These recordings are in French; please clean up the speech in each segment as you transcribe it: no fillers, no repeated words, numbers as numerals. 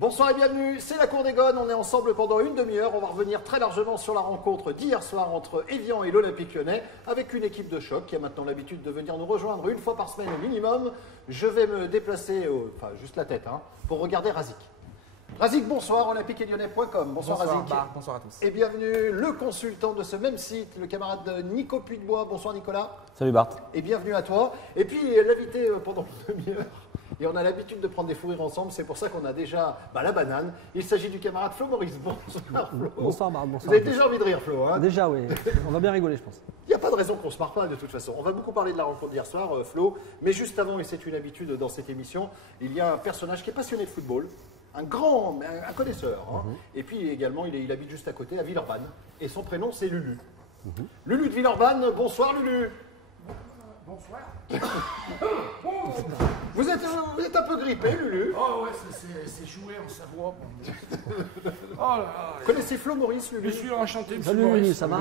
Bonsoir et bienvenue, c'est la Cour des Gones, on est ensemble pendant une demi-heure, on va revenir très largement sur la rencontre d'hier soir entre Évian et l'Olympique Lyonnais, avec une équipe de choc qui a maintenant l'habitude de venir nous rejoindre une fois par semaine au minimum. Je vais me déplacer, enfin juste la tête, pour regarder Razik. Razik, bonsoir, olympiqueetlyonnais.com. Bonsoir Razik. Bonsoir à tous. Et bienvenue le consultant de ce même site, le camarade Nico Puydebois. Bonsoir Nicolas. Salut Bart. Et bienvenue à toi. Et puis l'invité pendant une demi-heure. Et on a l'habitude de prendre des fous rires ensemble, c'est pour ça qu'on a déjà la banane. Il s'agit du camarade Flo Maurice. Bonsoir Flo. Bonsoir Bart, bonsoir. Vous avez déjà envie de rire Flo, hein? Déjà oui, on va bien rigoler je pense. Il n'y a pas de raison qu'on ne se marre pas de toute façon. On va beaucoup parler de la rencontre d'hier soir, Flo. Mais juste avant, et c'est une habitude dans cette émission, il y a un personnage qui est passionné de football. Un connaisseur. Et puis également, il habite juste à côté, à Villeurbanne. Et son prénom, c'est Lulu. Lulu de Villeurbanne, bonsoir Lulu. Bonsoir. Vous êtes un peu grippé, Lulu. Oh ouais, c'est joué en Savoie. Oh là là. Vous connaissez Flo Maurice, Lulu? Je suis enchanté, monsieur Salut, Maurice. Lulu, ça va?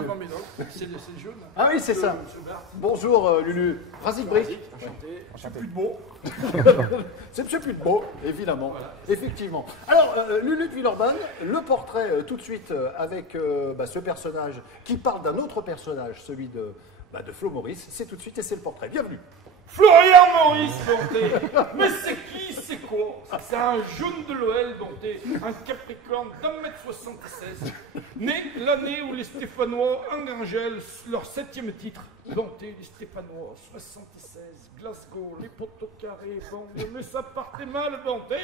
C'est le jeu, là. Ah oui, c'est ça. Monsieur Bert. Bonjour Lulu. Razik Brick. Enchanté. C'est plus de beau. C'est Monsieur Puydebois, évidemment. Voilà. Effectivement. Alors, Lulu de Villeurbanne, le portrait tout de suite avec ce personnage qui parle d'un autre personnage, celui de Flo Maurice. C'est tout de suite et c'est le portrait. Bienvenue. Florian Maurice, Bonté. Mais c'est qui, c'est quoi? C'est un jaune de l'OL, Bonté. Un capricorne d'1m76. Né l'année où les Stéphanois engrangent leur 7e titre. Bonté, les Stéphanois, 76, Glasgow, les poteaux carrés. Bon, mais ça partait mal, Bonté.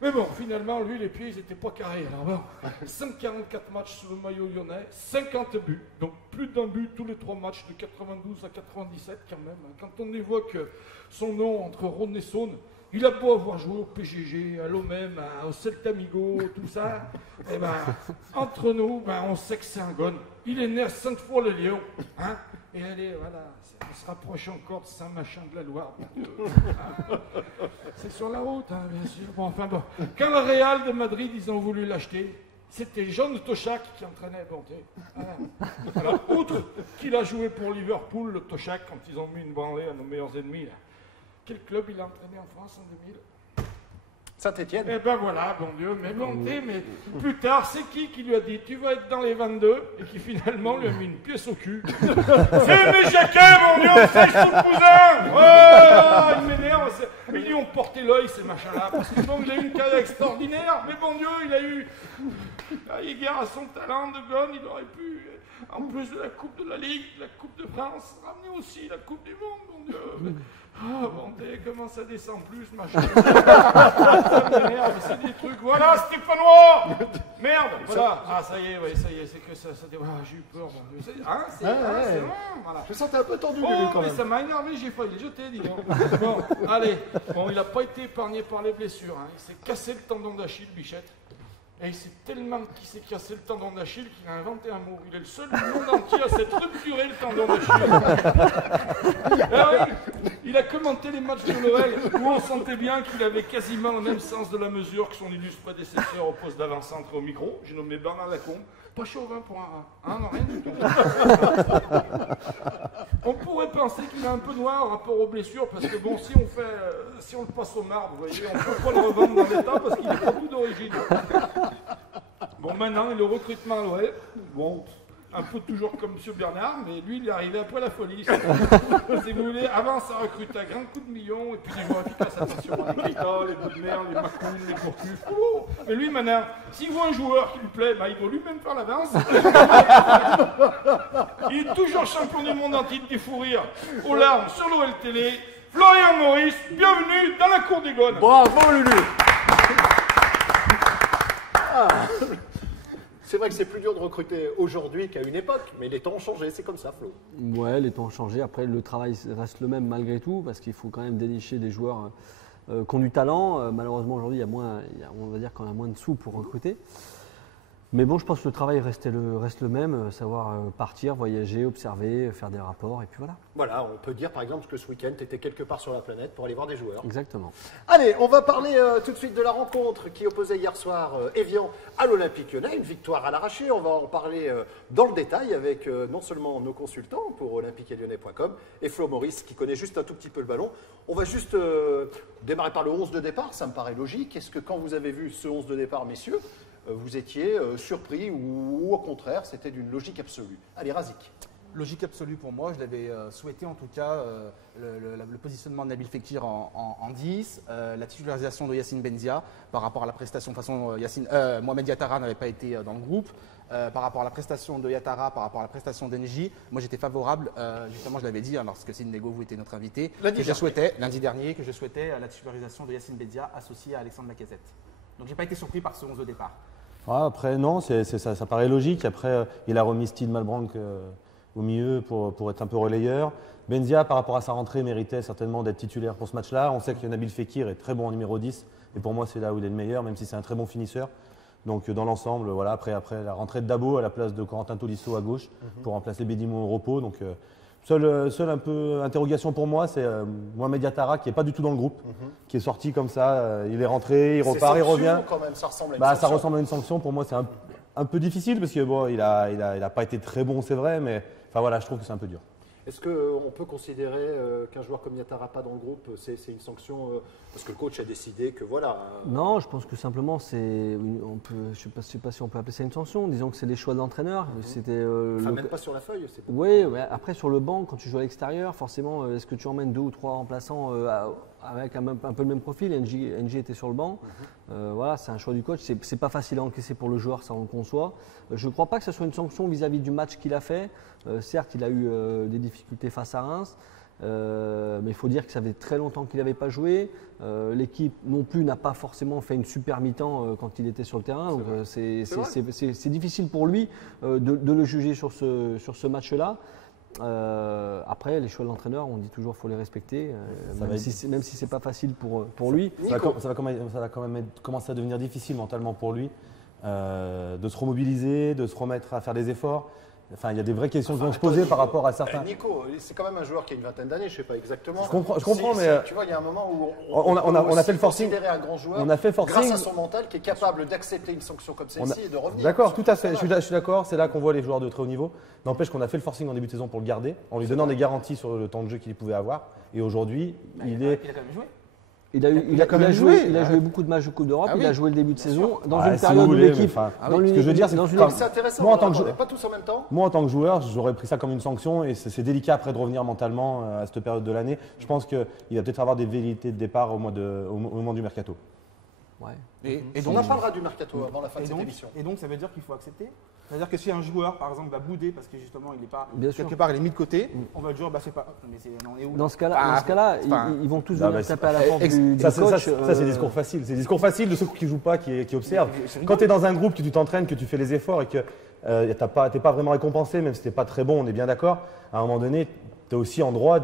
Mais bon, finalement, lui, les pieds, ils n'étaient pas carrés. Alors bon, 144 matchs sur le maillot lyonnais, 50 buts. Donc plus d'un but tous les 3 matchs de 92 à 97 quand même. Quand on évoque son nom entre Rhône et Saône, il a beau avoir joué au PGG, à l'OMM, au Celta Vigo, tout ça, et entre nous, on sait que c'est un gone. Il est né à Sainte-Foy-le-Lion, hein, et allez, voilà, on se rapproche encore de Saint-Machin de la Loire. C'est sur la route, hein, bien sûr. Bon, enfin bon, quand le Real de Madrid, ils ont voulu l'acheter, c'était John Toshak qui entraînait Bonté. Alors, outre qu'il a joué pour Liverpool, le Toshak, quand ils ont mis une branlée à nos meilleurs ennemis, là. Quel club il a entraîné en France en 2000? Saint-Étienne. Eh ben voilà, bon Dieu, mais Bonté, mais plus tard, c'est qui lui a dit tu vas être dans les 22 et qui finalement lui a mis une pièce au cul? C'est mes jaquets, mon Dieu, c'est son cousin! Oh, il m'énerve, ils lui ont porté l'œil ces machins-là, parce que bon, il a eu une carrière extraordinaire, mais bon Dieu, il a eu, égard à son talent de gone, il aurait pu, en plus de la Coupe de la Ligue, de la Coupe de France, ramener aussi la Coupe du Monde, mon Dieu. Ah, Bonté, comment ça descend plus, machin? Ça m'énerve, c'est des trucs. Voilà, Stéphanois! Merde! Voilà. Ah, ça y est, c'est que ça. J'ai eu peur, mon Dieu. Hein, c'est bon, voilà. Je sentais un peu tendu, Lulu, quand mais même. ça m'a énervé, j'ai failli le jeter, dis donc. Bon, allez. Bon, il n'a pas été épargné par les blessures. Hein. Il s'est cassé le tendon d'Achille, Bichette. Et c'est tellement qu'il s'est cassé le tendon d'Achille qu'il a inventé un mot. Il est le seul du monde entier à s'être rupturé le tendon d'Achille. Alors, il a commenté les matchs de l'OL où on sentait bien qu'il avait quasiment le même sens de la mesure que son illustre prédécesseur au poste d'avant-centre au micro. J'ai nommé Bernard Lacombe. Pas chauvin pour un rat. Hein, non, rien du tout. On pourrait penser qu'il est un peu noir en rapport aux blessures, parce que bon, si on le passe au marbre, vous voyez, on ne peut pas le revendre dans l'état parce qu'il n'est pas tout d'origine. Bon, maintenant, le recrutement à l'OL, bon, un peu toujours comme M. Bernard, mais lui, il est arrivé après la folie. Si vous voulez, avant, ça recrutait à grands coups de millions, et puis les joueurs efficaces, attention, les Keita, les bouts de merde, les Macounes, les Courcus. Oh, mais lui, maintenant, s'il voit un joueur qui lui plaît, il doit lui-même faire l'avance. Il est toujours champion du monde en titre des fous rires, aux larmes, sur l'OL Télé. Florian Maurice, bienvenue dans la Cour des Gones. Bravo, Lulu. C'est vrai que c'est plus dur de recruter aujourd'hui qu'à une époque, mais les temps ont changé, c'est comme ça, Flo. Ouais, les temps ont changé. Après, le travail reste le même malgré tout, parce qu'il faut quand même dénicher des joueurs qui ont du talent. Malheureusement, aujourd'hui, on va dire qu'on a moins de sous pour recruter. Mais bon, je pense que le travail reste le même, savoir partir, voyager, observer, faire des rapports, et puis voilà. Voilà, on peut dire par exemple que ce week-end, tu étais quelque part sur la planète pour aller voir des joueurs. Exactement. Allez, on va parler tout de suite de la rencontre qui opposait hier soir Évian à l'Olympique Lyonnais. Une victoire à l'arraché. On va en parler dans le détail avec non seulement nos consultants pour olympiqueetlyonnais.com et Flo Maurice qui connaît juste un tout petit peu le ballon. On va juste démarrer par le 11 de départ, ça me paraît logique. Est-ce que quand vous avez vu ce 11 de départ, messieurs, vous étiez surpris ou au contraire, c'était d'une logique absolue? Allez, Razik. Logique absolue pour moi, je l'avais souhaité en tout cas, le positionnement de Nabil Fekir en 10, la titularisation de Yacine Benzia par rapport à la prestation, de toute façon Mohamed Yattara n'avait pas été dans le groupe, par rapport à la prestation de Yattara, par rapport à la prestation d'Engie, moi j'étais favorable, justement je l'avais dit lorsque Sidnego vous était notre invité, lundi dernier, que je souhaitais la titularisation de Yacine Benzia associé à Alexandre Lacazette. Donc j'ai pas été surpris par ce 11 au départ. Ouais, après non, ça paraît logique, après il a remis Steve Malbranck au milieu pour être un peu relayeur. Benzia, par rapport à sa rentrée, méritait certainement d'être titulaire pour ce match-là. On sait que Nabil Fekir est très bon en numéro 10 et pour moi c'est là où il est le meilleur, même si c'est un très bon finisseur. Donc dans l'ensemble, voilà, après la rentrée de Dabo à la place de Corentin Tolisso à gauche pour remplacer Bédimo au repos. Donc seule un peu interrogation pour moi, c'est Mohamed Yattara qui n'est pas du tout dans le groupe, qui est sorti comme ça, il est rentré, il repart, il revient. Quand même, ça ressemble à une sanction. Ça ressemble à une sanction. Pour moi, c'est un peu difficile parce que bon, il a pas été très bon, c'est vrai, mais enfin voilà, je trouve que c'est un peu dur. Est-ce qu'on peut considérer qu'un joueur comme Yattara pas dans le groupe, c'est une sanction parce que le coach a décidé que voilà. Non, je pense que simplement je sais pas si on peut appeler ça une sanction. Disons que c'est les choix de l'entraîneur. C'était. Même pas sur la feuille. Oui, ouais, après sur le banc, quand tu joues à l'extérieur, forcément, est-ce que tu emmènes 2 ou 3 remplaçants avec un peu le même profil? NJ était sur le banc. Voilà, c'est un choix du coach. C'est pas facile à encaisser pour le joueur, ça on le conçoit. Je ne crois pas que ce soit une sanction vis-à-vis du match qu'il a fait. Certes, il a eu des difficultés face à Reims. Mais il faut dire que ça faisait très longtemps qu'il n'avait pas joué. L'équipe non plus n'a pas forcément fait une super mi-temps quand il était sur le terrain. Donc c'est difficile pour lui de le juger sur ce match-là. Après, les choix de l'entraîneur, on dit toujours qu'il faut les respecter, même si ce n'est pas facile pour lui. Ça va quand même commencer à devenir difficile mentalement pour lui de se remobiliser, de se remettre à faire des efforts. Enfin, il y a des vraies questions qui vont se poser par rapport à certains. Nico, c'est quand même un joueur qui a une vingtaine d'années, je ne sais pas exactement. Je comprends, mais tu vois, il y a un moment où on a fait le forcing. Un grand joueur, on a fait forcing grâce à son mental, qui est capable d'accepter une sanction comme celle-ci et de revenir. D'accord, tout à fait. Je suis d'accord. C'est là qu'on voit les joueurs de très haut niveau. N'empêche qu'on a fait le forcing en début de saison pour le garder, en lui donnant des garanties sur le temps de jeu qu'il pouvait avoir. Et aujourd'hui, il est. Il a quand même joué. Il a joué beaucoup de matchs de Coupe d'Europe, il a joué le début de saison dans une période où l'équipe. Ce que je veux dire, c'est c'est intéressant. Moi, en tant que joueur, pas tous en même temps. Moi, en tant que joueur, j'aurais pris ça comme une sanction et c'est délicat après de revenir mentalement à cette période de l'année. Je pense qu'il va peut-être avoir des velléités de départ au moment du mercato. Ouais. Et donc, on en parlera du mercato avant la fin de cette émission. Et donc, ça veut dire qu'il faut accepter. C'est-à-dire que si un joueur, par exemple, va bouder parce que justement, il n'est pas quelque part, il est mis de côté, on va le jouer, c'est pas. Mais on est où Dans ce cas-là, ils vont tous venir taper à la porte du coach. Ça, c'est discours facile. C'est discours facile de ceux qui ne jouent pas, qui observent. Quand tu es dans un groupe, que tu t'entraînes, que tu fais les efforts et que tu n'es pas vraiment récompensé, même si tu n'es pas très bon, on est bien d'accord, à un moment donné, tu es aussi en droit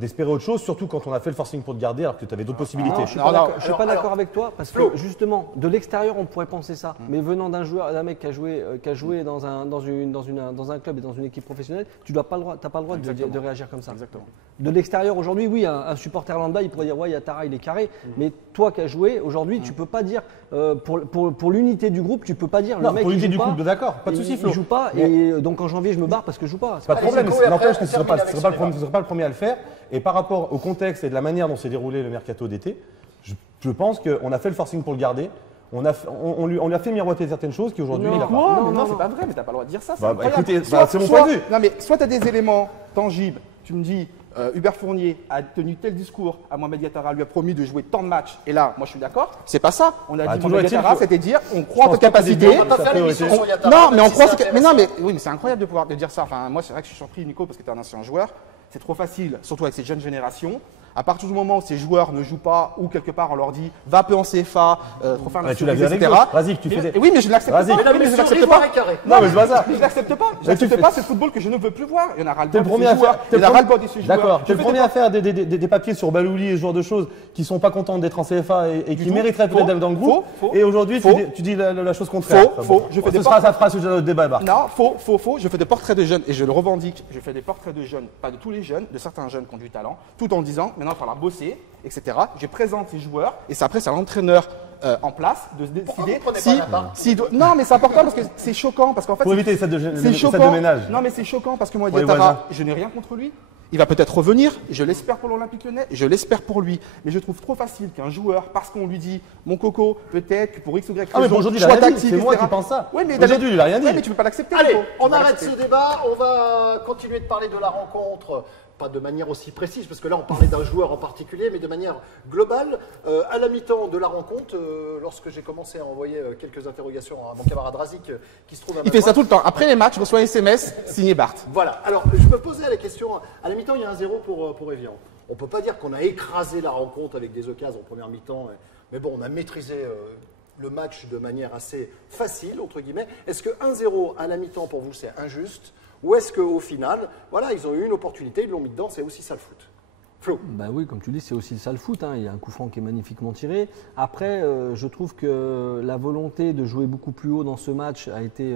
d'espérer autre chose, surtout quand on a fait le forcing pour te garder alors que tu avais d'autres possibilités. Je ne suis pas d'accord avec toi parce que justement, de l'extérieur, on pourrait penser ça. Mais venant d'un mec qui a joué dans un club et dans une équipe professionnelle, tu n'as pas le droit de réagir comme ça. Exactement. De l'extérieur, aujourd'hui, oui, un supporter lambda, il pourrait dire ouais, Yattara, il est carré. Mais toi qui as joué, aujourd'hui, tu ne peux pas dire, pour l'unité du groupe, tu ne peux pas dire non, le mec pour il l'unité joue du pas, groupe, d'accord, pas de souci, Flo. Il joue pas et donc en janvier, je me barre parce que je joue pas. Pas de problème, Nico, n'empêche que ce ne après, serait pas le premier à le faire. Et par rapport au contexte et de la manière dont s'est déroulé le mercato d'été, je pense qu'on a fait le forcing pour le garder. On lui a fait miroiter certaines choses qui aujourd'hui il a pas. Non, c'est pas vrai, mais t'as pas le droit de dire ça. Écoutez, c'est mon point de vue. Non, mais soit tu as des éléments tangibles, tu me dis. Hubert Fournier a tenu tel discours à Mohamed Yattara, lui a promis de jouer tant de matchs. Et là, moi je suis d'accord, c'est pas ça. On a dit Mohamed Yattara, c'était dire on croit en tes capacités. On va pas faire l'émission sur Yattara. Non, mais on croit. Oui, mais c'est incroyable de pouvoir te dire ça. Enfin, moi c'est vrai que je suis surpris, Nico, parce que tu es un ancien joueur. C'est trop facile, surtout avec cette jeune génération. À partir du moment où ces joueurs ne jouent pas ou quelque part on leur dit va peu en CFA, trop faire la Tu l'as surprise, vu avec etc. d'autres. Vas-y, tu fais des. Oui, mais je ne l'accepte pas. Vas-y. Oui, Mesdames, mais je messieurs, l'accepte Rivoire pas. et Carré. Non, mais je vois ça. Je l'accepte pas. Je n'accepte pas ce football que je ne veux plus voir. Il y en a ras le T'es bol le de premier ces à joueurs. faire. Il y en a ras le bol de ces joueurs. D'accord. T'es Je le fais premier des à faire des papiers sur Balouli et ce genre de choses qui sont pas contents d'être en CFA et qui tout. mériteraient peut-être Faux. d'être dans le groupe. Faux. Et aujourd'hui, Faux. tu dis la chose contraire. Faux. Je fais Ce des sera sa phrase sur notre débat. Bart. Non, faux. Je fais des portraits de jeunes et je le revendique. Je fais des portraits de jeunes, pas de tous les jeunes, de certains jeunes qui ont du talent, tout en disant maintenant il va falloir bosser, etc. Je présente ces joueurs et c'est après c'est à l'entraîneur en place de se Pourquoi décider vous prenez pas la part Non, mais c'est important parce que c'est choquant parce qu'en fait Pour éviter les scènes c'est de choquant. ménage. Non, mais c'est choquant parce que moi, Pour les Diatara, voisins. je n'ai rien contre lui. Il va peut-être revenir, je l'espère pour l'Olympique Lyonnais, je l'espère pour lui. Mais je trouve trop facile qu'un joueur, parce qu'on lui dit, mon coco, peut-être que pour X ou Y Ah, mais raison, aujourd'hui, il a choix rien dit. tactique, C'est moi etc. qui pense ça. Ouais, mais Aujourd'hui, il a rien dit. Ouais, mais tu peux pas l'accepter. Allez, Nico. Tu on peux pas arrête l'accepter. ce débat. On va continuer de parler de la rencontre. Pas de manière aussi précise, parce que là on parlait d'un joueur en particulier, mais de manière globale. À la mi-temps de la rencontre, lorsque j'ai commencé à envoyer quelques interrogations à mon camarade Razik, qui se trouve à ma Il fait ça droite. tout le temps. Après les matchs, je reçois un SMS signé Bart. Voilà, alors je me posais la question, à la mi-temps il y a un 0 pour Evian. On ne peut pas dire qu'on a écrasé la rencontre avec des occasions en première mi-temps, mais bon, on a maîtrisé le match de manière assez facile, entre guillemets. Est-ce que 1-0 à la mi-temps pour vous c'est injuste? Ou est-ce qu'au final, voilà, ils ont eu une opportunité, ils l'ont mis dedans, c'est aussi ça le foot? Flo. Bah oui, comme tu dis, c'est aussi ça le foot. Il y a un coup franc qui est magnifiquement tiré. Après, je trouve que la volonté de jouer beaucoup plus haut dans ce match a été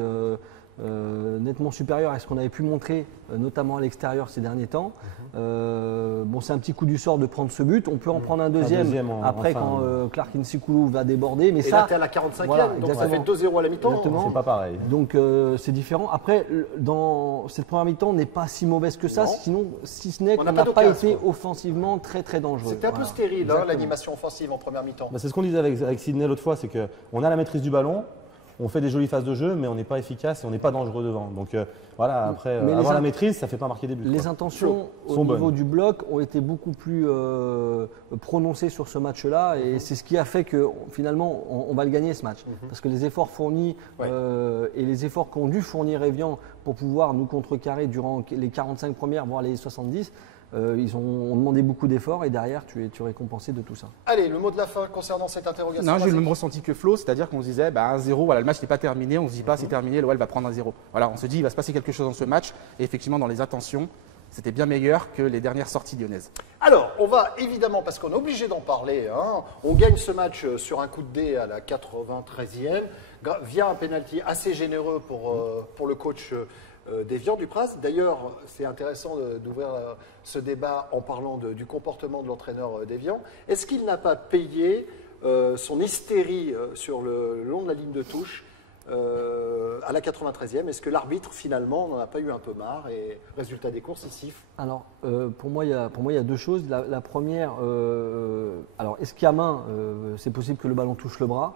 nettement supérieure à ce qu'on avait pu montrer, notamment à l'extérieur ces derniers temps. Bon, c'est un petit coup du sort de prendre ce but. On peut en prendre un deuxième, après quand Clark Nsikulu va déborder. Mais Et ça, là, tu es à la 45e, voilà, donc ça fait exactement. 2-0 à la mi-temps. Exactement. C'est pas pareil. Donc c'est différent. Après, dans cette première mi-temps n'est pas si mauvaise que ça, Non. sinon, si ce n'est On qu'on n'a n'a pas pas d'occasion, été quoi. offensivement très très dangereux. C'était un peu Voilà. stérile, Exactement. l'animation offensive en première mi-temps. Bah, c'est ce qu'on disait avec Sidney l'autre fois, c'est qu'on a la maîtrise du ballon, on fait des jolies phases de jeu, mais on n'est pas efficace et on n'est pas dangereux devant. Donc voilà, après, Mais les avoir la in- maîtrise, ça ne fait pas marquer des buts. Les quoi. intentions au sont niveau bonnes. du bloc ont été beaucoup plus prononcées sur ce match-là et c'est ce qui a fait que finalement on va le gagner ce match. Parce que les efforts fournis Ouais. et les efforts qu'ont dû fournir Evian pour pouvoir nous contrecarrer durant les 45 premières, voire les 70, ils ont demandé beaucoup d'efforts et derrière tu es récompensé de tout ça. Allez, le mot de la fin concernant cette interrogation. Non, j'ai eu le Razik. même ressenti que Flo, c'est-à-dire qu'on se disait 1-0, voilà, le match n'est pas terminé, on ne se dit pas c'est terminé, l'OL va prendre un 0. Voilà, on se dit il va se passer quelque chose dans ce match et effectivement dans les intentions, c'était bien meilleur que les dernières sorties lyonnaises. Alors, on va évidemment, parce qu'on est obligé d'en parler, hein, on gagne ce match sur un coup de dé à la 93e, via un pénalty assez généreux pour le coach d'Evian Dupraz. D'ailleurs, c'est intéressant d'ouvrir ce débat en parlant du comportement de l'entraîneur d'Evian. Est-ce qu'il n'a pas payé son hystérie sur le long de la ligne de touche à la 93e? Est-ce que l'arbitre, finalement, n'en a pas eu un peu marre et résultat des courses, il siffle? Alors, pour moi, il y a deux choses. La première, alors, est-ce qu'il y a main? C'est possible que le ballon touche le bras.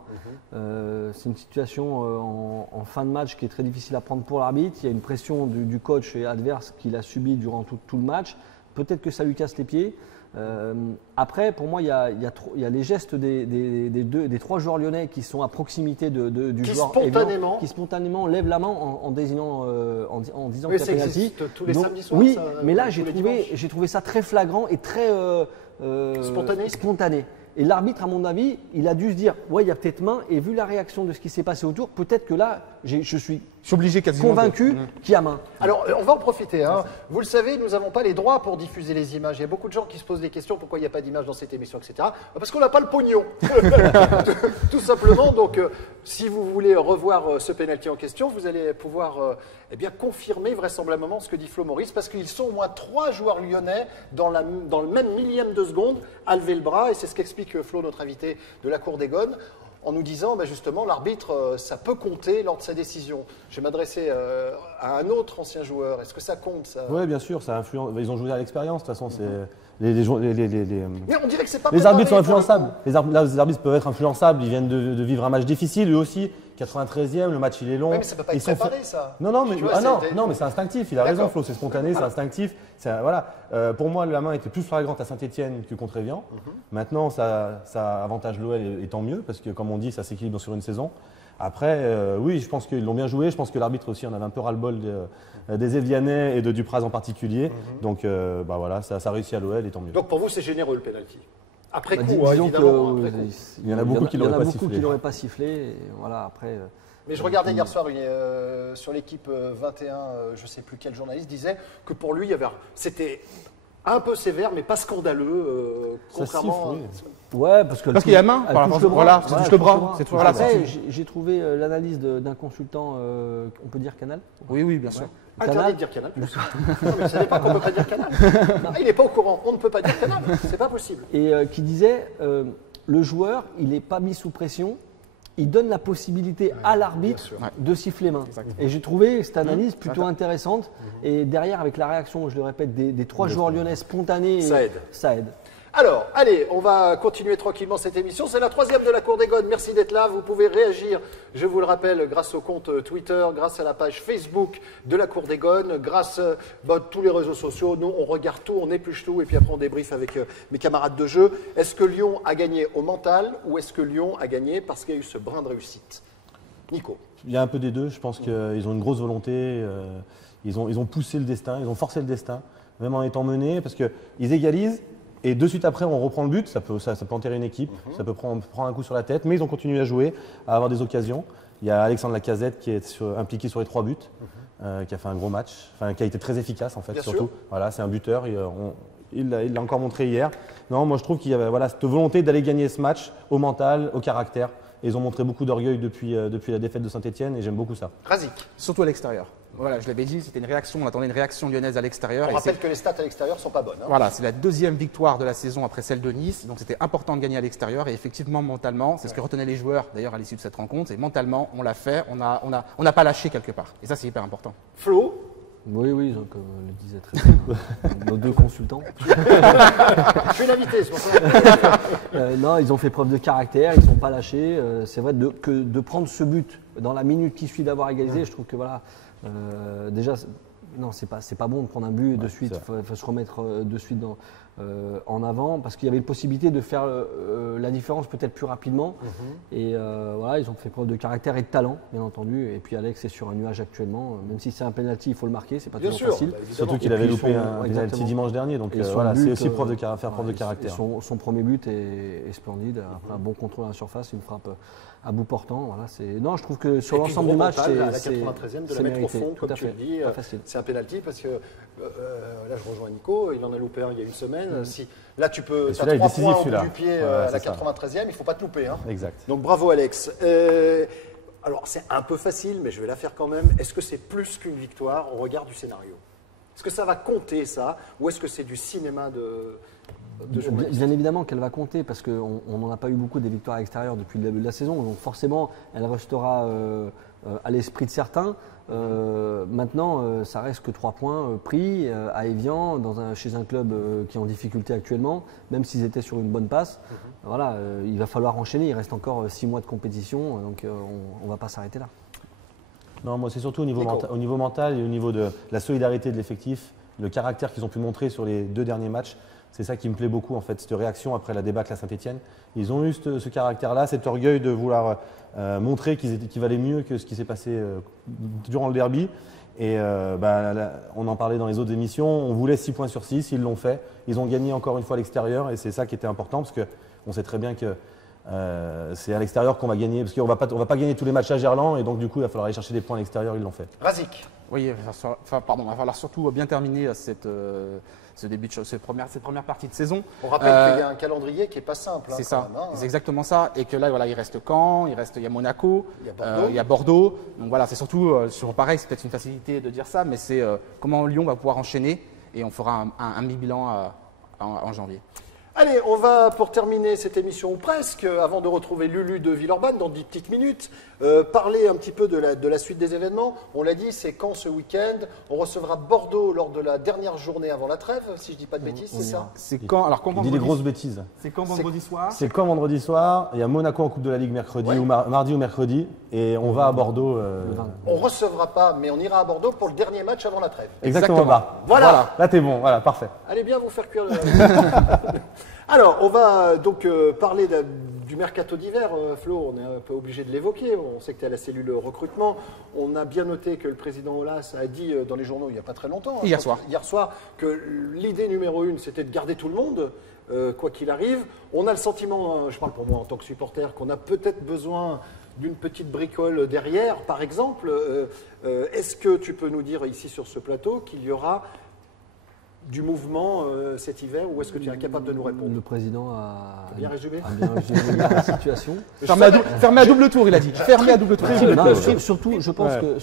C'est une situation en fin de match qui est très difficile à prendre pour l'arbitre. Il y a une pression du coach et adverse qu'il a subie durant tout le match. Peut-être que ça lui casse les pieds. Après, pour moi, il y a les gestes des trois joueurs lyonnais qui sont à proximité du Qui joueur spontanément- Evian, qui spontanément lèvent la main en désignant, en disant Oui, qu'il y a ça penalty. existe tous les Donc, samedis soirs, oui, ça, mais là, tous les dimanches. j'ai trouvé ça très flagrant et très spontané. Et l'arbitre, à mon avis, il a dû se dire, ouais, il y a peut-être main. Et vu la réaction de ce qui s'est passé autour, peut-être que là, je suis Je suis obligé quasiment convaincu qu'il y a main. Alors, on va en profiter. Hein. Vous le savez, nous n'avons pas les droits pour diffuser les images. Il y a beaucoup de gens qui se posent des questions pourquoi il n'y a pas d'image dans cette émission, etc. Parce qu'on n'a pas le pognon. Tout simplement. Donc, si vous voulez revoir ce pénalty en question, vous allez pouvoir eh bien, confirmer vraisemblablement ce que dit Flo Maurice, parce qu'ils sont au moins 3 joueurs lyonnais dans le même millième de seconde à lever le bras. Et c'est ce qu'explique Flo, notre invité de la Cour des Gones, en nous disant, justement, l'arbitre, ça peut compter lors de sa décision. Je vais m'adresser à un autre ancien joueur. Est-ce que ça compte, ça? Oui, bien sûr, ça influence. Ils ont joué à l'expérience, de toute façon. C'est Mais on dirait que c'est pas les arbitres sont préparé, pour le influençables. coup. Les arbitres peuvent être influençables. Ils viennent de vivre un match difficile, eux aussi. 93e, le match il est long. Oui, mais ça peut pas Ils être sont préparé, ça. Non, mais Tu vois, non, mais c'est instinctif. Il a raison, D'accord. Flo. C'est spontané, c'est instinctif. Voilà. Pour moi, la main était plus flagrante à Saint-Etienne que contre Evian. Maintenant, ça avantage l'OL et tant mieux parce que, comme on dit, ça s'équilibre sur une saison. Après, oui, je pense qu'ils l'ont bien joué. Je pense que l'arbitre aussi en avait un peu ras-le-bol des Evianais et de Dupraz en particulier. Donc voilà, ça a réussi à l'OL et tant mieux. Donc pour vous, c'est généreux le penalty. Après coup, Disons évidemment. que, Après coup. Il y en a beaucoup qui l'auraient pas sifflé. Et voilà, après. Mais je regardais hier soir sur l'équipe 21, je ne sais plus quel journaliste disait que pour lui, c'était un peu sévère, mais pas scandaleux, contrairement. Ouais, parce qu'il y a main. elle touche le bras. Voilà, ça touche le bras. C'est voilà, après, j'ai trouvé l'analyse d'un consultant, on peut dire Canal. Oui, bien sûr. Interdit de dire Canal. Non, mais ça n'est pas qu'on ne peut pas dire Canal. Il n'est pas au courant. On ne peut pas dire Canal. C'est pas possible. Et qui disait, le joueur, il n'est pas mis sous pression. Il donne la possibilité à l'arbitre de siffler main. Et j'ai trouvé cette analyse plutôt intéressante. Et derrière, avec la réaction, je le répète, des 3 joueurs lyonnais spontanés, ça aide. Alors, allez, on va continuer tranquillement cette émission. C'est la 3e de la Cour des Gones. Merci d'être là. Vous pouvez réagir, je vous le rappelle, grâce au compte Twitter, grâce à la page Facebook de la Cour des Gones, grâce à tous les réseaux sociaux. Nous, on regarde tout, on épluche tout et puis après on débriefe avec mes camarades de jeu. Est-ce que Lyon a gagné au mental ou est-ce que Lyon a gagné parce qu'il y a eu ce brin de réussite? Nico. Il y a un peu des deux. Je pense qu'ils ont une grosse volonté. Ils ont poussé le destin, ils ont forcé le destin, même en étant menés, parce qu'ils égalisent. Et de suite après, on reprend le but, ça peut enterrer une équipe, ça peut prendre un coup sur la tête, mais ils ont continué à jouer, à avoir des occasions. Il y a Alexandre Lacazette qui est impliqué sur les 3 buts, qui a fait un gros match, qui a été très efficace en fait, Bien surtout. sûr. Voilà, c'est un buteur, il l'a encore montré hier. Non, moi je trouve qu'il y avait cette volonté d'aller gagner ce match au mental, au caractère. Et ils ont montré beaucoup d'orgueil depuis la défaite de Saint-Etienne et j'aime beaucoup ça. Razik. Surtout à l'extérieur. Voilà, je l'avais dit, c'était une réaction, on attendait une réaction lyonnaise à l'extérieur. On rappelle que les stats à l'extérieur ne sont pas bonnes. Voilà, c'est la 2e victoire de la saison après celle de Nice, donc c'était important de gagner à l'extérieur et effectivement mentalement, c'est ce que retenaient les joueurs d'ailleurs à l'issue de cette rencontre, et mentalement on l'a fait, on n'a pas lâché quelque part et ça c'est hyper important. Flo. Oui, comme le disait très bien nos 2 consultants. Je suis l'invité, c'est pour ça. Non, ils ont fait preuve de caractère, ils ne sont pas lâchés. C'est vrai de prendre ce but dans la minute qui suit d'avoir égalisé, je trouve que voilà, déjà, non, c'est pas bon de prendre un but de suite, il faut se remettre de suite en avant, parce qu'il y avait une possibilité de faire la différence peut-être plus rapidement. Et voilà, ils ont fait preuve de caractère et de talent, bien entendu. Et puis Alex est sur un nuage actuellement, même si c'est un penalty, il faut le marquer, c'est pas toujours facile. Surtout qu'il avait loupé un penalty dimanche dernier, donc voilà, c'est aussi faire preuve de caractère. Son premier but est splendide, après un bon contrôle à la surface, une frappe à bout portant. Voilà, non, je trouve que sur l'ensemble du match, c'est à la 93e de la mettre au fond, comme tu le dis. C'est un penalty parce que là, je rejoins Nico, il en a loupé un il y a une semaine. Si, là, tu peux as 3 points au bout du pied à la 93e, il ne faut pas te louper. Hein. Exact. Donc bravo Alex. Alors c'est un peu facile, mais je vais la faire quand même. Est-ce que c'est plus qu'une victoire au regard du scénario? Est-ce que ça va compter ça, ou est-ce que c'est du cinéma de Bien évidemment qu'elle va compter parce qu'on n'en a pas eu beaucoup des victoires à l'extérieur depuis le début de la saison, donc forcément elle restera à l'esprit de certains. Maintenant, ça reste que 3 points pris à Évian chez un club qui est en difficulté actuellement, même s'ils étaient sur une bonne passe. Voilà, il va falloir enchaîner, il reste encore 6 mois de compétition, donc on ne va pas s'arrêter là. Non, moi c'est surtout au niveau mental et au niveau de la solidarité de l'effectif, le caractère qu'ils ont pu montrer sur les 2 derniers matchs. C'est ça qui me plaît beaucoup, en fait, cette réaction après la débâcle à Saint-Etienne. Ils ont eu ce caractère-là, cet orgueil de vouloir montrer qu'ils valaient mieux que ce qui s'est passé durant le derby. Et on en parlait dans les autres émissions, on voulait 6 points sur 6, ils l'ont fait. Ils ont gagné encore une fois à l'extérieur et c'est ça qui était important parce qu'on sait très bien que c'est à l'extérieur qu'on va gagner. Parce qu'on ne va pas gagner tous les matchs à Gerland et donc du coup, il va falloir aller chercher des points à l'extérieur, ils l'ont fait. Razik. Oui, il va falloir surtout bien terminer cette première partie de saison. On rappelle qu'il y a un calendrier qui n'est pas simple. C'est ça, c'est exactement ça. Et que là, voilà, il reste Caen, il y a Monaco, il y a Bordeaux. Donc voilà, c'est surtout, pareil, c'est peut-être une facilité de dire ça, mais c'est comment Lyon va pouvoir enchaîner et on fera un mi-bilan en janvier. Allez, on va, pour terminer cette émission, ou presque, avant de retrouver Lulu de Villeurbanne dans 10 petites minutes, parler un petit peu de la suite des événements. On l'a dit, c'est quand ce week-end? On recevra Bordeaux lors de la dernière journée avant la trêve, si je ne dis pas de bêtises, c'est ça? C'est quand? Alors, quand il dit des grosses bêtises. C'est quand vendredi soir? C'est quand vendredi soir? Il y a Monaco en Coupe de la Ligue mercredi, ou mardi ou mercredi, et on va à Bordeaux. On ne recevra pas, mais on ira à Bordeaux pour le dernier match avant la trêve. Exactement. Voilà. Là, t'es bon, voilà, parfait. Allez bien vous faire cuire. Alors, on va donc parler du mercato d'hiver, Flo, on est un peu obligé de l'évoquer. On sait que tu es à la cellule recrutement. On a bien noté que le président Aulas a dit dans les journaux il n'y a pas très longtemps, Hier soir, que l'idée numéro 1, c'était de garder tout le monde, quoi qu'il arrive. On a le sentiment, je parle pour moi en tant que supporter, qu'on a peut-être besoin d'une petite bricole derrière, par exemple. Est-ce que tu peux nous dire ici sur ce plateau qu'il y aura du mouvement cet hiver, ou est-ce que tu es incapable de nous répondre? Le président a bien résumé la situation. Fermé à double tour, il a dit. Fermé à double tour. Non, surtout, je pense que,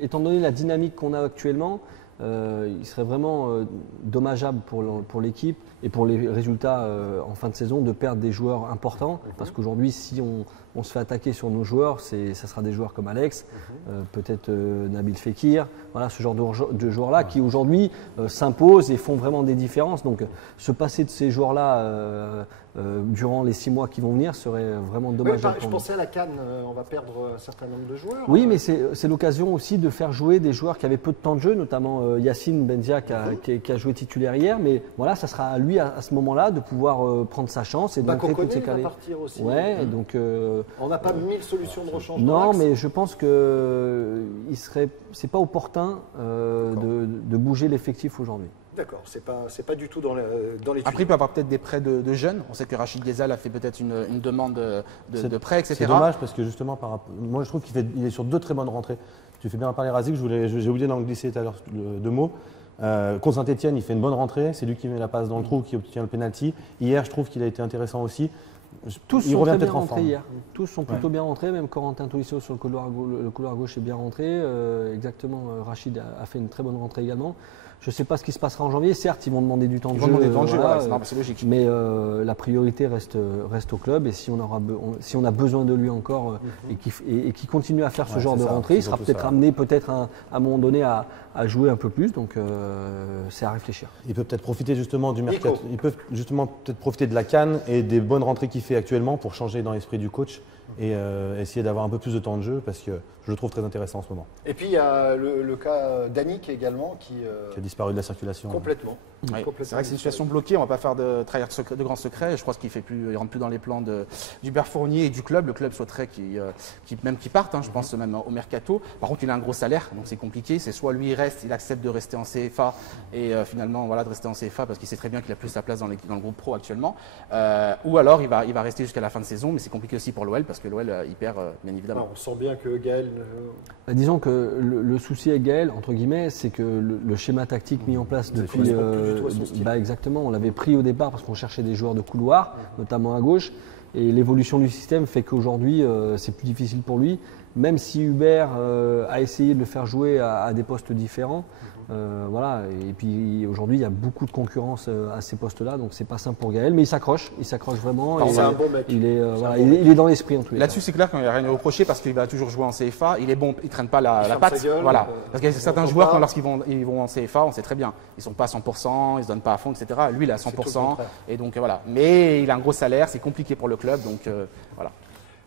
étant donné la dynamique qu'on a actuellement, il serait vraiment dommageable pour l'équipe et pour les résultats en fin de saison de perdre des joueurs importants. Parce qu'aujourd'hui, si on se fait attaquer sur nos joueurs, ça sera des joueurs comme Alex, peut-être Nabil Fekir, voilà, ce genre de joueurs-là qui aujourd'hui s'imposent et font vraiment des différences. Donc se passer de ces joueurs-là durant les 6 mois qui vont venir serait vraiment dommageable. Je pensais à la CAN, on va perdre un certain nombre de joueurs. Oui, mais c'est l'occasion aussi de faire jouer des joueurs qui avaient peu de temps de jeu, notamment Yacine Benzia qui a joué titulaire hier. Mais voilà, ça sera à lui à ce moment-là de pouvoir prendre sa chance et d'entrer toutes ses qualités. Partir aussi. Ouais, donc on n'a pas 1000 solutions de rechangement. Non, mais je pense que c'est pas opportun de bouger l'effectif aujourd'hui. D'accord, c'est pas du tout dans les Après, il peut y avoir peut-être des prêts de jeunes. On sait que Rachid Ghezal a fait peut-être une demande de prêt, etc. C'est dommage parce que justement, moi je trouve qu'il est sur 2 très bonnes rentrées. Tu fais bien parler Razik, j'ai oublié d'en glisser tout à l'heure 2 mots. Contre Saint-Etienne, il fait une bonne rentrée, c'est lui qui met la passe dans le trou, qui obtient le penalty. Hier, je trouve qu'il a été intéressant aussi. Tous il sont revient très bien peut-être en rentrés forme. hier. Tous sont plutôt bien rentrés, même Corentin Tolisso sur le couloir gauche est bien rentré. Exactement, Rachid a fait une très bonne rentrée également. Je ne sais pas ce qui se passera en janvier. Certes, ils vont demander du temps de jeu. C'est logique. Mais la priorité reste au club. Et si on a besoin de lui encore et qu'il continue à faire ce genre de rentrée, il sera peut-être amené à un moment donné à jouer un peu plus. Donc c'est à réfléchir. Il peut peut-être profiter justement du mercato. Il peut justement peut-être profiter de la CAN et des bonnes rentrées qu'il fait actuellement pour changer dans l'esprit du coach et essayer d'avoir un peu plus de temps de jeu parce que je le trouve très intéressant en ce moment. Et puis il y a le cas d'Annick également qui a disparu de la circulation. Complètement. Oui. C'est vrai que c'est une situation bloquée, on ne va pas faire trahir de grands secrets. Je crois qu'il ne rentre plus dans les plans d'Hubert Fournier et du club. Le club souhaiterait qu'il parte, je pense même au mercato. Par contre, il a un gros salaire, donc c'est compliqué. C'est soit lui il accepte de rester en CFA et finalement de rester en CFA parce qu'il sait très bien qu'il a plus sa place dans le groupe pro actuellement. Ou alors il va rester jusqu'à la fin de saison, mais c'est compliqué aussi pour l'OL parce que l'OL il perd bien évidemment. On sent bien que Gaël. Disons que le souci avec Gaël, entre guillemets, c'est que le schéma tactique mis en place depuis. Exactement, on l'avait pris au départ parce qu'on cherchait des joueurs de couloir, notamment à gauche. Et l'évolution du système fait qu'aujourd'hui, c'est plus difficile pour lui. Même si Hubert a essayé de le faire jouer à des postes différents. Voilà. Et puis aujourd'hui, il y a beaucoup de concurrence à ces postes-là, donc c'est pas simple pour Gaël, mais il s'accroche vraiment. C'est un bon mec. Il est dans l'esprit en tous les cas. Là-dessus, c'est clair qu'il n'y a rien à reprocher parce qu'il va toujours jouer en CFA. Il est bon, il ne traîne pas la patte. Voilà. Parce qu'il y a certains joueurs, lorsqu'ils vont en CFA, on sait très bien, ils ne sont pas à 100%, ils ne se donnent pas à fond, etc. Lui, il est à 100%. Et donc voilà. Mais il a un gros salaire, c'est compliqué pour le club, donc voilà.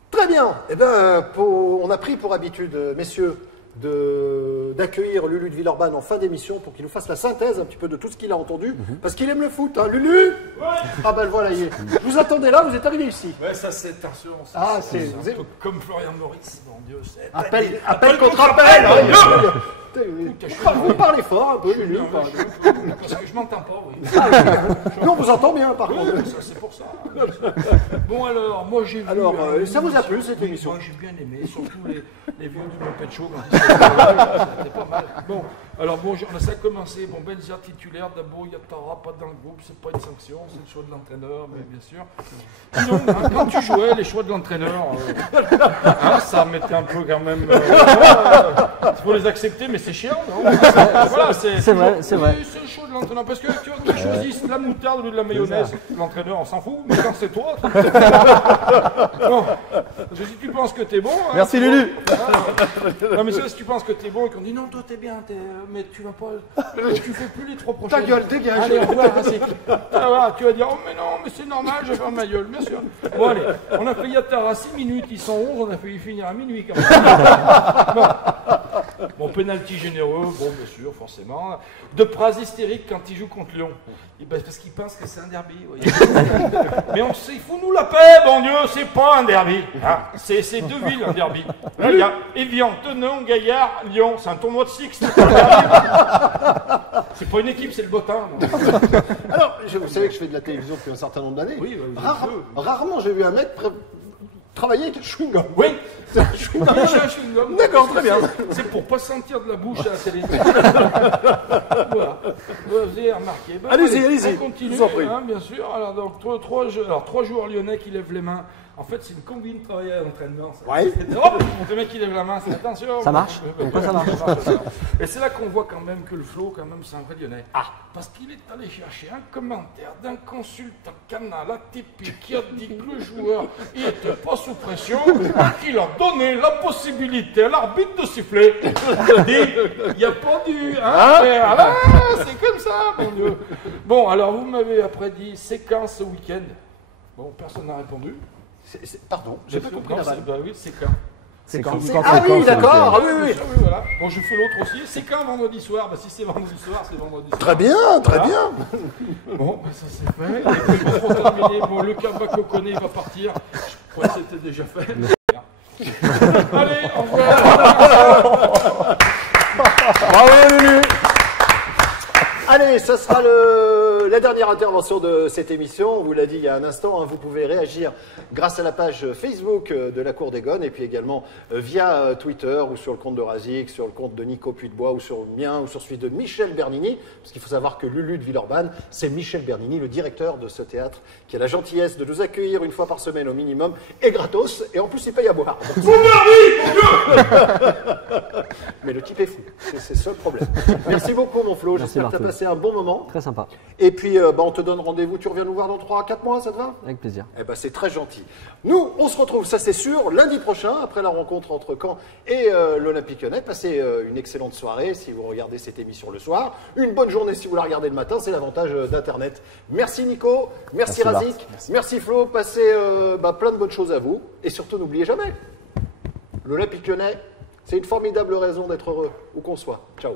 Très bien. Eh ben, on a pris pour habitude, messieurs, d'accueillir Lulu de Villeurbanne en fin d'émission pour qu'il nous fasse la synthèse un petit peu de tout ce qu'il a entendu, parce qu'il aime le foot, hein, Lulu. Ah ben le voilà, il est. Vous attendez là, vous êtes arrivé ici. Ouais, ça c'est attention. C'est un peu comme Florian Maurice, mon Dieu. Appel contre appel. Vous parlez fort un peu, Lulu. Parce que je m'entends pas, oui. Non, on vous entend bien par contre. Ça c'est pour ça. Bon alors, moi j'ai vu. Alors, ça vous a plu cette émission? Moi j'ai bien aimé, surtout les vieux du Muppet Show. C'était pas mal. Bon, alors bon, ça a commencé. Bon, Benzia titulaire, d'abord Yattara, pas dans le groupe, c'est pas une sanction, c'est le choix de l'entraîneur, mais bien sûr. Sinon, quand tu jouais, les choix de l'entraîneur, ça mettait un peu quand même. Il faut les accepter, mais c'est chiant, non? Voilà, c'est vrai. Oui, c'est le choix de l'entraîneur, parce que tu vois, qu'ils choisissent la moutarde au lieu de la mayonnaise, l'entraîneur, on s'en fout, mais quand c'est toi. Bon, si tu penses que t'es bon. Merci Lulu. Non, mais si tu penses que t'es bon et qu'on dit non, toi t'es bien, mais tu vas pas. Tu fais plus les 3 prochaines. Ta gueule, dégage. Allez, au revoir, voilà, tu vas dire, oh, mais non, mais c'est normal, je vais faire ma gueule, bien sûr. Bon, allez, on a fait Yattara 6 minutes, ils sont 11, on a failli finir à minuit quand même. Bon. Bon, penalty généreux, bon, bien sûr, forcément. De Praz hystérique quand il joue contre Lyon. Et ben, parce qu'il pense que c'est un derby. Voyez. Mais on sait, il faut nous la paix, bon Dieu, c'est pas un derby. Hein. C'est deux villes, un derby. Là, il y a Évian, Tenon, Gaillard, Lyon. C'est un tournoi de six. C'est pas une équipe, c'est le bottin. Alors, vous savez que je fais de la télévision depuis un certain nombre d'années. Oui, Rarement j'ai vu un mec travailler avec un chewing-gum. Oui, C'est un chewing-gum. j'ai un chewing-gum. D'accord, très bien. C'est pour pas sentir de la bouche à la télé. Voilà. Vous avez remarqué. Ben, Allez-y. On continue, Je vous en prie. hein, bien sûr. Alors, donc, trois joueurs lyonnais qui lèvent les mains. En fait, c'est une combine de travail à l'entraînement. Ouais. Hop, le mec qui lève la main, c'est attention. Ça marche. Pourquoi ça marche? Et c'est là qu'on voit quand même que le Flo, quand même, c'est un vrai lyonnais. Ah, parce qu'il est allé chercher un commentaire d'un consultant canal ATP qui a dit que le joueur n'était pas sous pression et qu'il a donné la possibilité à l'arbitre de siffler. Il n'y a pas dû. Hein, et voilà, c'est comme ça, mon Dieu. Bon, alors vous m'avez après dit séquence ce week-end. Bon, personne n'a répondu. Pardon, j'ai pas compris la vanne. Bah oui, c'est quand. C'est quand Ah oui, d'accord. Ah oui. Oui, voilà. Bon, je fais l'autre aussi. C'est quand vendredi soir? Bah si c'est vendredi soir, c'est vendredi soir. Très bien, très Voilà. bien. Bon, bah, ça c'est fait. Et puis, pour terminer, bon, le Kabako connaît, il va partir. Je crois que c'était déjà fait. Allez, au revoir. Bravo Lulu. Allez, ce sera la dernière intervention de cette émission. On vous l'a dit il y a un instant, hein, vous pouvez réagir grâce à la page Facebook de la Cour des Gones et puis également via Twitter ou sur le compte de Razik, sur le compte de Nico Puytebois ou sur le mien ou sur celui de Michel Bernini. Parce qu'il faut savoir que Lulu de Villeurbanne, c'est Michel Bernini, le directeur de ce théâtre, qui a la gentillesse de nous accueillir une fois par semaine au minimum et gratos. Et en plus, il paye à boire. Mais le type est fou, c'est ça le problème. Merci beaucoup mon Flo, j'espère que tu as passé un bon moment. Très sympa. Et puis on te donne rendez-vous, tu reviens nous voir dans 3 à 4 mois, ça te va? Avec plaisir. Eh ben c'est très gentil. Nous, on se retrouve, ça c'est sûr, lundi prochain, après la rencontre entre Caen et l'Olympique Lyonnais. Passez une excellente soirée si vous regardez cette émission le soir. Une bonne journée si vous la regardez le matin, c'est l'avantage d'Internet. Merci Nico, merci Razik, merci Flo, passez plein de bonnes choses à vous. Et surtout, n'oubliez jamais, l'Olympique Lyonnais, c'est une formidable raison d'être heureux, où qu'on soit. Ciao.